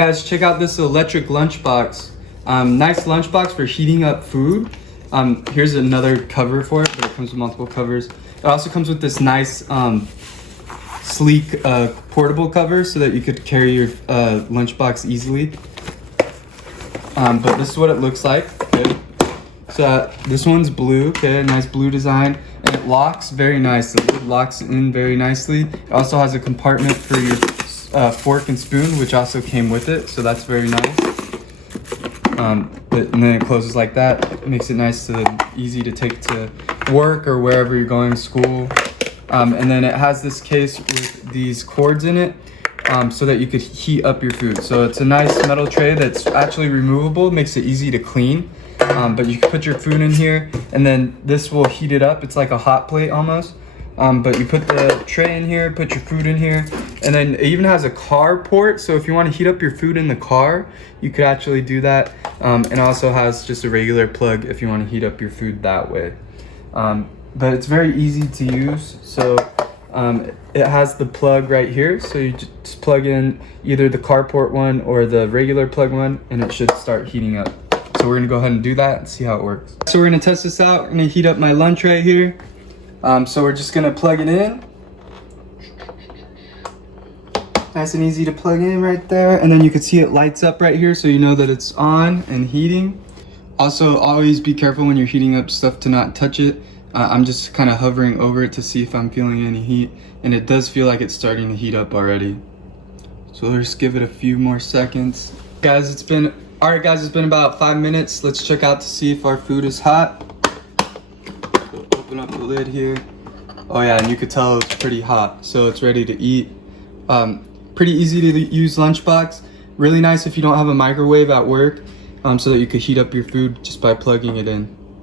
Guys, check out this electric lunchbox. Nice lunchbox for heating up food. Here's another cover for it, but it comes with multiple covers. It also comes with this nice sleek portable cover so that you could carry your lunchbox easily. But this is what it looks like. Okay. So this one's blue, okay, nice blue design, and it locks very nice. The lid locks in very nicely. It also has a compartment for your fork and spoon, which also came with it, so that's very nice. And then it closes like that. It makes it nice to easy to take to work or wherever you're going to school. And then it has this case with these cords in it, so that you could heat up your food. So it's a nice metal tray that's actually removable, makes it easy to clean. But you can put your food in here, and then this will heat it up. It's like a hot plate almost. But you put the tray in here, put your food in here, and then it even has a car port. So if you want to heat up your food in the car, you could actually do that. And also has just a regular plug if you want to heat up your food that way. But it's very easy to use. So it has the plug right here. So you just plug in either the carport one or the regular plug one, and it should start heating up. So we're gonna go ahead and do that and see how it works. So we're gonna test this out. We're gonna heat up my lunch right here. So we're just gonna plug it in. Nice and easy to plug in right there. And then you can see it lights up right here, so you know that it's on and heating. Also, always be careful when you're heating up stuff to not touch it. I'm just kind of hovering over it to see if I'm feeling any heat, and it does feel like it's starting to heat up already. So let's give it a few more seconds. Guys, it's been about 5 minutes. Let's check out to see if our food is hot. So open up the lid here. Oh yeah, and you could tell it's pretty hot, so it's ready to eat. Pretty easy to use lunchbox. Really nice if you don't have a microwave at work, so that you could heat up your food just by plugging it in.